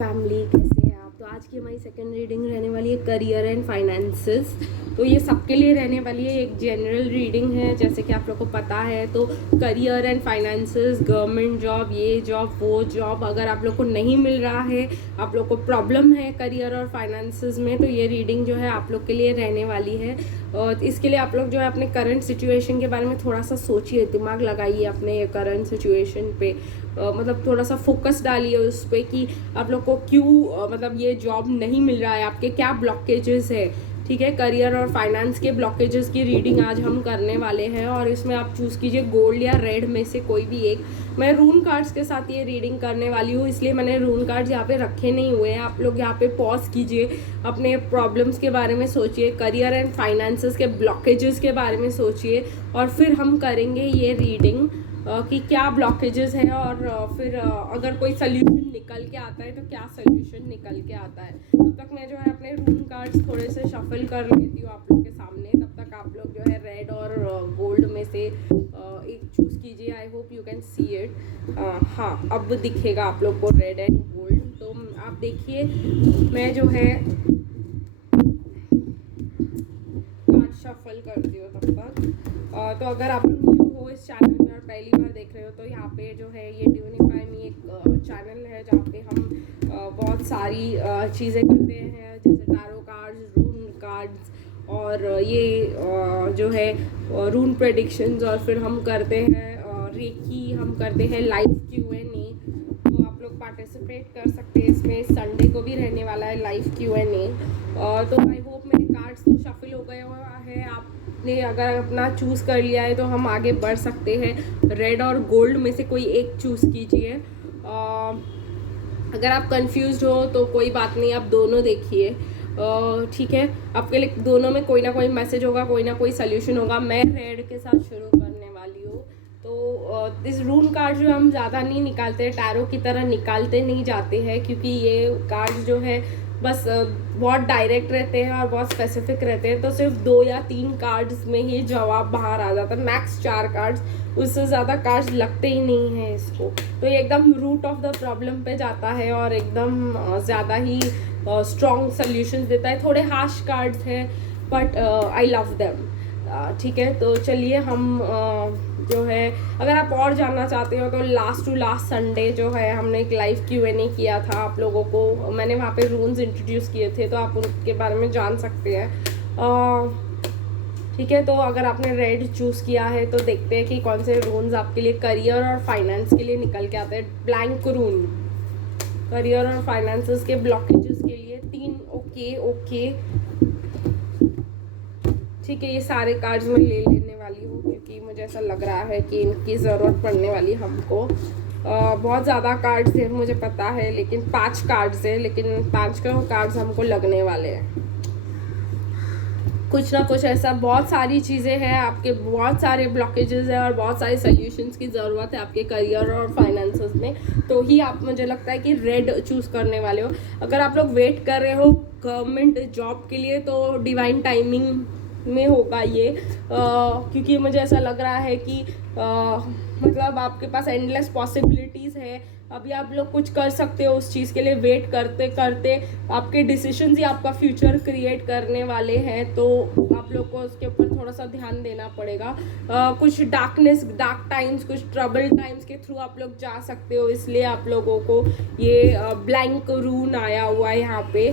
Family, कैसे हैं आप? तो आज की हमारी सेकंड रीडिंग रहने वाली है करियर एंड फाइनेंसेस। तो ये सबके लिए रहने वाली है, एक जनरल रीडिंग है जैसे कि आप लोग को पता है। तो career and finances, government job, ये जॉब वो जॉब, अगर आप लोग को नहीं मिल रहा है, आप लोग को प्रॉब्लम है करियर और फाइनेंसेस में, तो ये रीडिंग जो है आप लोग के लिए रहने वाली है। और इसके लिए आप लोग जो है अपने करंट सिचुएशन के बारे में थोड़ा सा सोचिए, दिमाग लगाइए अपने करंट सिचुएशन पे। मतलब थोड़ा सा फोकस डालिए उस पर कि आप लोग को क्यों मतलब ये जॉब नहीं मिल रहा है, आपके क्या ब्लॉकेजेस है। ठीक है, करियर और फाइनेंस के ब्लॉकेजेस की रीडिंग आज हम करने वाले हैं और इसमें आप चूज़ कीजिए गोल्ड या रेड में से कोई भी एक। मैं रून कार्ड्स के साथ ये रीडिंग करने वाली हूँ, इसलिए मैंने रून कार्ड्स यहाँ पे रखे नहीं हुए हैं। आप लोग यहाँ पे पॉज कीजिए, अपने प्रॉब्लम्स के बारे में सोचिए, करियर एंड फाइनेंसेस के ब्लॉकेजेस के बारे में सोचिए और फिर हम करेंगे ये रीडिंग कि क्या ब्लॉकेजेस हैं और फिर अगर कोई सोल्यूशन निकल के आता है तो क्या सोल्यूशन निकल के आता है। तब तक मैं जो है अपने रूम कार्ड्स थोड़े से शफल कर लेती हूँ आप लोग के सामने। तब तक आप लोग जो है रेड और गोल्ड में से एक चूज़ कीजिए। I hope you can see it. हाँ, अब दिखेगा आप लोग को रेड एंड गोल्ड। तो आप देखिए, मैं जो है कार्ड शफल करती हूँ तब तक। तो अगर आप लोग न्यू हो इस चैनल में और पहली बार देख रहे हो तो यहाँ पे जो है ये डिविनिफाई मी एक चैनल है जहाँ पे हम बहुत सारी चीज़ें करते हैं, जैसे टैरो कार्ड्स, रून कार्ड्स और ये जो है रून प्रेडिक्शंस, और फिर हम करते हैं रेकी, हम करते हैं लाइव Q&A। तो आप लोग पार्टिसिपेट कर सकते हैं इसमें। संडे को भी रहने वाला है लाइव Q&A। तो आई होप मेरे कार्ड्स तो शफल हो गए हुआ है। आपने अगर अपना चूज़ कर लिया है तो हम आगे बढ़ सकते हैं। रेड और गोल्ड में से कोई एक चूज़ कीजिए। अगर आप कंफ्यूज हो तो कोई बात नहीं, आप दोनों देखिए। ठीक है, आपके लिए दोनों में कोई ना कोई मैसेज होगा, कोई ना कोई सोल्यूशन होगा। मैं रेड के साथ शुरू करने वाली हूँ। तो इस रून कार्ड जो हम ज़्यादा नहीं निकालते, टैरो की तरह निकालते नहीं जाते हैं, क्योंकि ये कार्ड जो है बस बहुत डायरेक्ट रहते हैं और बहुत स्पेसिफिक रहते हैं। तो सिर्फ 2 या 3 कार्ड्स में ही जवाब बाहर आ जाता है, मैक्स 4 कार्ड्स, उससे ज़्यादा कार्ड्स लगते ही नहीं हैं इसको। तो ये एकदम रूट ऑफ द प्रॉब्लम पे जाता है और एकदम ज़्यादा ही स्ट्रॉन्ग सोल्यूशंस देता है। थोड़े हार्श कार्ड्स हैं बट आई लव देम। ठीक है, तो चलिए हम जो है, अगर आप और जानना चाहते हो तो लास्ट टू लास्ट संडे जो है हमने एक लाइव Q&A किया था आप लोगों को। मैंने वहाँ पे रून्स इंट्रोड्यूस किए थे, तो आप उनके बारे में जान सकते हैं। ठीक है, तो अगर आपने रेड चूज़ किया है तो देखते हैं कि कौन से रून्स आपके लिए करियर और फाइनेंस के लिए निकल के आते हैं। ब्लैंक रून, करियर और फाइनेंसेस के ब्लॉकेजेस के लिए 3 ओके। ठीक है, ये सारे कार्ड्स मैं ले लेने वाली हूँ क्योंकि मुझे ऐसा लग रहा है कि इनकी ज़रूरत पड़ने वाली हमको। बहुत ज़्यादा कार्ड्स हैं मुझे पता है, लेकिन 5 कार्ड्स हैं, लेकिन 5 कार्ड्स हमको लगने वाले हैं। कुछ ना कुछ ऐसा, बहुत सारी चीज़ें हैं, आपके बहुत सारे ब्लॉकेजेस हैं और बहुत सारे सोल्यूशंस की ज़रूरत है आपके करियर और फाइनेंसेस में। तो ही आप, मुझे लगता है कि रेड चूज़ करने वाले हो। अगर आप लोग वेट कर रहे हो गवर्नमेंट जॉब के लिए तो डिवाइन टाइमिंग में होगा ये, क्योंकि मुझे ऐसा लग रहा है कि मतलब आपके पास एंडलेस पॉसिबिलिटीज़ है। अभी आप लोग कुछ कर सकते हो उस चीज़ के लिए। वेट करते करते आपके डिसीजंस ही आपका फ्यूचर क्रिएट करने वाले हैं, तो आप लोग को उसके ऊपर थोड़ा सा ध्यान देना पड़ेगा। कुछ डार्क टाइम्स, कुछ ट्रबल टाइम्स के थ्रू आप लोग जा सकते हो, इसलिए आप लोगों को ये ब्लैंक रून आया हुआ है यहाँ पे।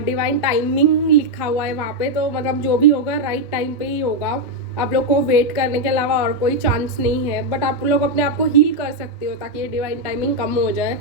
डिवाइन टाइमिंग लिखा हुआ है वहाँ पे, तो मतलब जो भी होगा राइट टाइम पे ही होगा। आप लोग को वेट करने के अलावा और कोई चांस नहीं है, बट आप लोग अपने आप को हील कर सकते हो ताकि ये डिवाइन टाइमिंग कम हो जाए।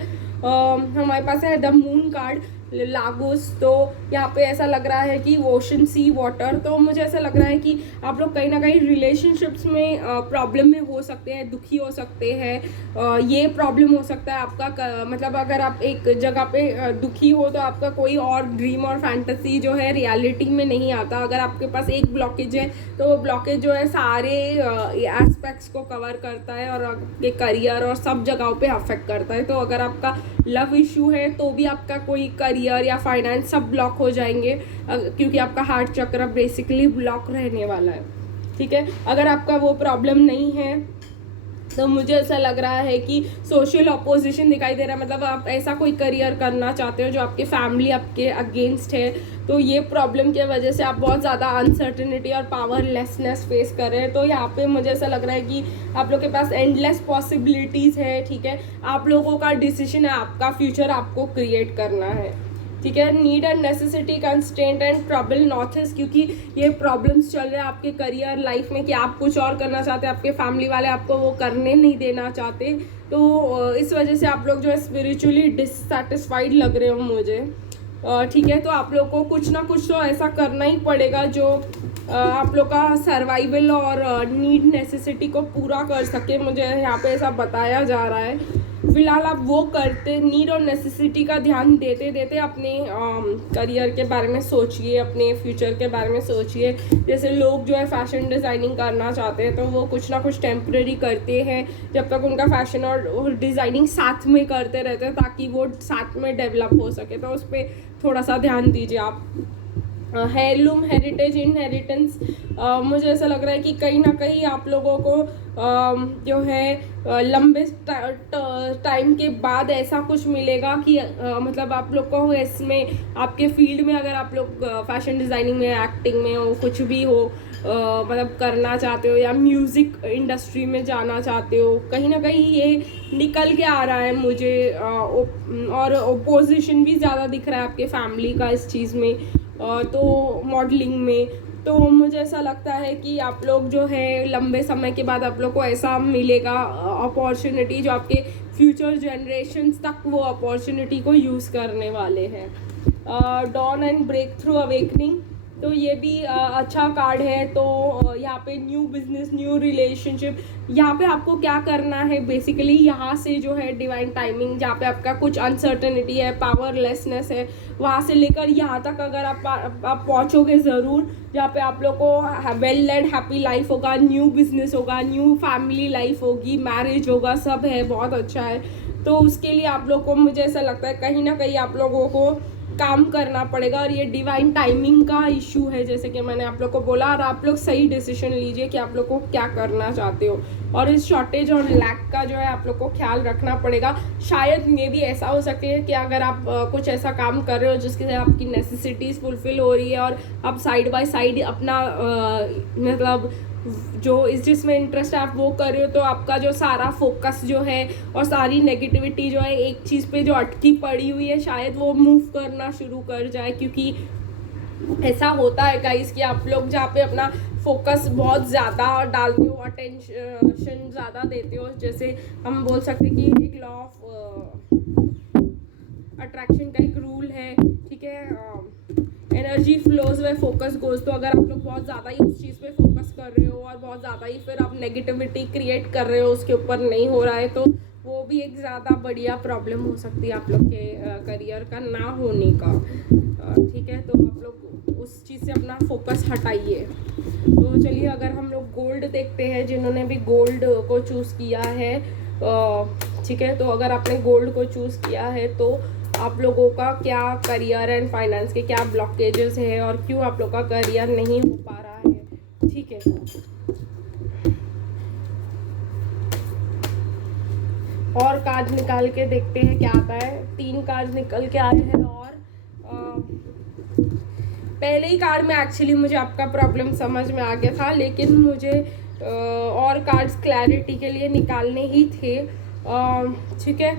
हमारे पास है द मून कार्ड, लागोस। तो यहाँ पे ऐसा लग रहा है कि ओशन, सी, वाटर। तो मुझे ऐसा लग रहा है कि आप लोग कहीं ना कहीं रिलेशनशिप्स में प्रॉब्लम में हो सकते हैं, दुखी हो सकते हैं। ये प्रॉब्लम हो सकता है आपका, मतलब अगर आप एक जगह पे दुखी हो तो आपका कोई और ड्रीम और फैंटेसी जो है रियलिटी में नहीं आता। अगर आपके पास एक ब्लॉकेज है तो वो ब्लॉकेज जो है सारे एस्पेक्ट्स को कवर करता है और आपके करियर और सब जगहों पे अफेक्ट करता है। तो अगर आपका लव इशू है तो भी आपका कोई करियर या फाइनेंस सब ब्लॉक हो जाएंगे, क्योंकि आपका हार्ट चक्र बेसिकली ब्लॉक रहने वाला है। ठीक है, अगर आपका वो प्रॉब्लम नहीं है तो मुझे ऐसा लग रहा है कि सोशल अपोजिशन दिखाई दे रहा है, मतलब आप ऐसा कोई करियर करना चाहते हो जो आपके फैमिली आपके अगेंस्ट है, तो ये प्रॉब्लम की वजह से आप बहुत ज़्यादा अनसर्टिनिटी और पावरलेसनेस फेस कर रहे हैं। तो यहाँ पे मुझे ऐसा लग रहा है कि आप लोग के पास एंडलेस पॉसिबिलिटीज़ है, ठीक है। आप लोगों का डिसीजन है, आपका फ्यूचर आपको क्रिएट करना है, ठीक है। Need and necessity, constraint and trouble नॉथेस, क्योंकि ये प्रॉब्लम्स चल रहे हैं आपके करियर लाइफ में कि आप कुछ और करना चाहते हैं, आपके फैमिली वाले आपको वो करने नहीं देना चाहते, तो इस वजह से आप लोग जो है स्पिरिचुअली डिससेटिस्फाइड लग रहे हो मुझे, ठीक है। तो आप लोग को कुछ ना कुछ तो ऐसा करना ही पड़ेगा जो आप लोग का सर्वाइवल और नीड नेसेसिटी को पूरा कर सके, मुझे यहाँ पे ऐसा बताया जा रहा है। फिलहाल आप वो करते, नीड और नेसेसिटी का ध्यान देते देते अपने करियर के बारे में सोचिए, अपने फ्यूचर के बारे में सोचिए। जैसे लोग जो है फैशन डिज़ाइनिंग करना चाहते हैं, तो वो कुछ ना कुछ टेम्प्रेरी करते हैं जब तक उनका फैशन और डिज़ाइनिंग साथ में करते रहते हैं, ताकि वो साथ में डेवलप हो सके। तो उस पर थोड़ा सा ध्यान दीजिए आप। हेirloom, हेरिटेज, इनहेरिटेंस, मुझे ऐसा लग रहा है कि कहीं ना कहीं आप लोगों को जो है लंबे टाइम के बाद ऐसा कुछ मिलेगा कि मतलब आप लोग को इसमें आपके फील्ड में, अगर आप लोग फैशन डिज़ाइनिंग में, एक्टिंग में हो, कुछ भी हो, मतलब करना चाहते हो या म्यूज़िक इंडस्ट्री में जाना चाहते हो, कहीं ना कहीं ये निकल के आ रहा है मुझे। और ओपोजिशन भी ज़्यादा दिख रहा है आपके फैमिली का इस चीज़ में, तो मॉडलिंग में। तो मुझे ऐसा लगता है कि आप लोग जो है लंबे समय के बाद आप लोग को ऐसा मिलेगा अपॉर्चुनिटी जो आपके फ्यूचर जनरेशन्स तक वो अपॉर्चुनिटी को यूज़ करने वाले हैं। Dawn and break through awakening, तो ये भी अच्छा कार्ड है। तो यहाँ पे न्यू बिजनेस, न्यू रिलेशनशिप, यहाँ पे आपको क्या करना है बेसिकली, यहाँ से जो है डिवाइन टाइमिंग, जहाँ पे आपका कुछ अनसर्टनिटी है, पावरलेसनेस है, वहाँ से लेकर यहाँ तक अगर आप पहुँचोगे ज़रूर, जहाँ पे आप लोग को वेल लेड हैप्पी लाइफ होगा, न्यू बिजनेस होगा, न्यू फैमिली लाइफ होगी, मैरिज होगा, सब है, बहुत अच्छा है। तो उसके लिए आप लोग को, मुझे ऐसा लगता है कहीं ना कहीं आप लोगों को काम करना पड़ेगा, और ये डिवाइन टाइमिंग का इशू है, जैसे कि मैंने आप लोग को बोला। और आप लोग सही डिसीजन लीजिए कि आप लोग को क्या करना चाहते हो, और इस शॉर्टेज और लैक का जो है आप लोग को ख्याल रखना पड़ेगा। शायद मे भी ऐसा हो सके कि अगर आप कुछ ऐसा काम कर रहे हो जिसके से आपकी नेसेसिटीज़ फुलफिल हो रही है, और आप साइड बाय साइड अपना मतलब जो इस जिसमें इंटरेस्ट है आप वो कर रहे हो, तो आपका जो सारा फोकस जो है और सारी नेगेटिविटी जो है एक चीज़ पे जो अटकी पड़ी हुई है, शायद वो मूव करना शुरू कर जाए। क्योंकि ऐसा होता है गाइस कि आप लोग जहाँ पे अपना फोकस बहुत ज़्यादा डालते हो, अटेंशन ज़्यादा देते हो, जैसे हम बोल सकते हैं कि एक लॉ ऑफ अट्रैक्शन का एक रूल है, ठीक है, एनर्जी फ्लोज वे फोकस गोज। तो अगर आप लोग बहुत ज़्यादा ही उस चीज़ पे फोकस कर रहे हो और बहुत ज़्यादा ही फिर आप नेगेटिविटी क्रिएट कर रहे हो, उसके ऊपर नहीं हो रहा है, तो वो भी एक ज़्यादा बढ़िया प्रॉब्लम हो सकती है आप लोग के करियर का ना होने का, ठीक है। तो आप लोग उस चीज़ से अपना फोकस हटाइए। तो चलिए, अगर हम लोग गोल्ड देखते हैं, जिन्होंने भी गोल्ड को चूज़ किया है, ठीक है, तो अगर आपने गोल्ड को चूज़ किया है तो आप लोगों का क्या करियर एंड फाइनेंस के क्या ब्लॉकेजेस है और क्यों आप लोग का करियर नहीं हो पा रहा है, ठीक है। और कार्ड निकाल के देखते हैं क्या आता है। 3 कार्ड निकल के आए हैं, और पहले ही कार्ड में एक्चुअली मुझे आपका प्रॉब्लम समझ में आ गया था, लेकिन मुझे और कार्ड्स क्लैरिटी के लिए निकालने ही थे, ठीक है।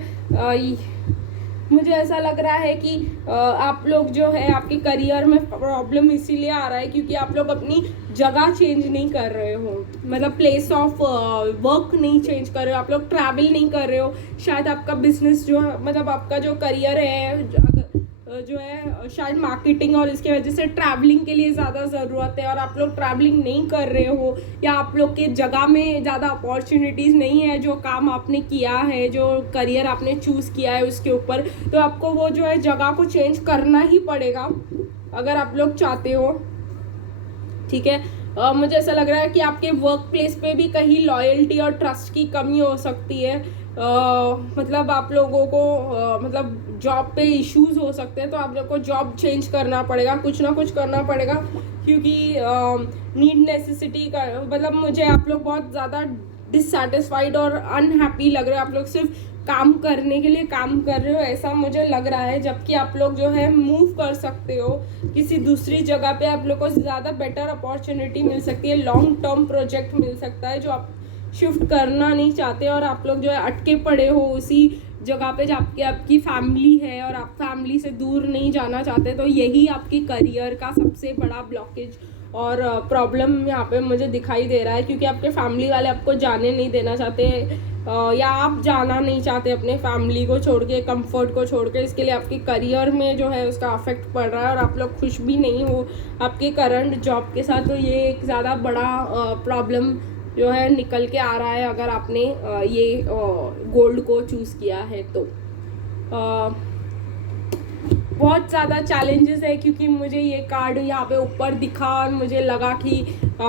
मुझे ऐसा लग रहा है कि आप लोग जो है आपके करियर में प्रॉब्लम इसीलिए आ रहा है क्योंकि आप लोग अपनी जगह चेंज नहीं कर रहे हो, मतलब प्लेस ऑफ वर्क नहीं चेंज कर रहे हो, आप लोग ट्रैवल नहीं कर रहे हो। शायद आपका बिजनेस जो है, मतलब आपका जो करियर है जो है शायद मार्केटिंग, और इसके वजह से ट्रैवलिंग के लिए ज़्यादा ज़रूरत है, और आप लोग ट्रैवलिंग नहीं कर रहे हो, या आप लोग के जगह में ज़्यादा अपॉर्चुनिटीज़ नहीं है जो काम आपने किया है, जो करियर आपने चूज़ किया है उसके ऊपर। तो आपको वो जो है जगह को चेंज करना ही पड़ेगा अगर आप लोग चाहते हो, ठीक है। मुझे ऐसा लग रहा है कि आपके वर्क प्लेस पे भी कहीं लॉयल्टी और ट्रस्ट की कमी हो सकती है, मतलब आप लोगों को मतलब जॉब पे इश्यूज हो सकते हैं, तो आप लोग को जॉब चेंज करना पड़ेगा, कुछ ना कुछ करना पड़ेगा, क्योंकि नीड नेसेसिटी का मतलब मुझे आप लोग बहुत ज़्यादा डिससेटिस्फाइड और अनहैप्पी लग रहे हो, आप लोग सिर्फ काम करने के लिए काम कर रहे हो, ऐसा मुझे लग रहा है। जबकि आप लोग जो है मूव कर सकते हो किसी दूसरी जगह पे, आप लोग को ज़्यादा बेटर अपॉर्चुनिटी मिल सकती है, लॉन्ग टर्म प्रोजेक्ट मिल सकता है जो आप शिफ्ट करना नहीं चाहते, और आप लोग जो है अटके पड़े हो उसी जगह पे जबकि आपकी फैमिली है और आप फैमिली से दूर नहीं जाना चाहते। तो यही आपकी करियर का सबसे बड़ा ब्लॉकेज और प्रॉब्लम यहाँ पे मुझे दिखाई दे रहा है, क्योंकि आपके फैमिली वाले आपको जाने नहीं देना चाहते, या आप जाना नहीं चाहते अपने फैमिली को छोड़ के, कंफर्ट को छोड़ के। इसके लिए आपकी करियर में जो है उसका अफेक्ट पड़ रहा है और आप लोग खुश भी नहीं हो आपके करंट जॉब के साथ। तो ये एक ज़्यादा बड़ा प्रॉब्लम जो है निकल के आ रहा है अगर आपने ये गोल्ड को चूज़ किया है तो। बहुत ज़्यादा चैलेंजेस है, क्योंकि मुझे ये कार्ड यहाँ पे ऊपर दिखा और मुझे लगा कि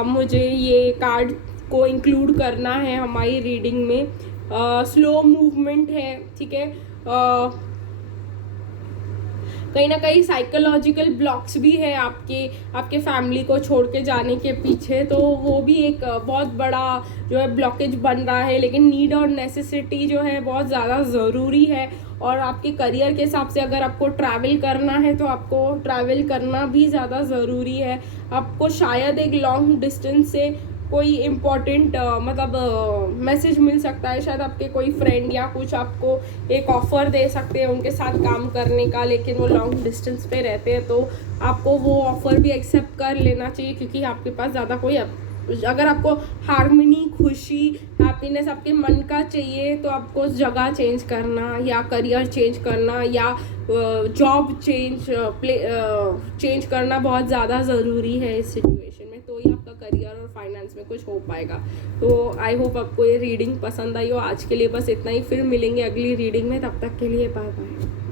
मुझे ये कार्ड को इंक्लूड करना है हमारी रीडिंग में। स्लो मूवमेंट है, ठीक है, कहीं ना कहीं साइकोलॉजिकल ब्लॉक्स भी है आपके फैमिली को छोड़ के जाने के पीछे, तो वो भी एक बहुत बड़ा जो है ब्लॉकेज बन रहा है। लेकिन नीड और नेसेसिटी जो है बहुत ज़्यादा ज़रूरी है, और आपके करियर के हिसाब से अगर आपको ट्रैवल करना है तो आपको ट्रैवल करना भी ज़्यादा ज़रूरी है। आपको शायद एक लॉन्ग डिस्टेंस से कोई इम्पोर्टेंट मतलब मैसेज मिल सकता है, शायद आपके कोई फ्रेंड या कुछ आपको एक ऑफ़र दे सकते हैं उनके साथ काम करने का, लेकिन वो लॉन्ग डिस्टेंस पे रहते हैं, तो आपको वो ऑफ़र भी एक्सेप्ट कर लेना चाहिए, क्योंकि आपके पास ज़्यादा कोई अगर आपको हार्मनी, खुशी, हैप्पीनेस आपके मन का चाहिए तो आपको जगह चेंज करना या करियर चेंज करना या जॉब चेंज करना बहुत ज़्यादा ज़रूरी है इस सिचुएशन में, तो ही आपका करियर और फाइनेंस में कुछ हो पाएगा। तो आई होप आपको ये रीडिंग पसंद आई हो। आज के लिए बस इतना ही, फिर मिलेंगे अगली रीडिंग में, तब तक के लिए बाय बाय।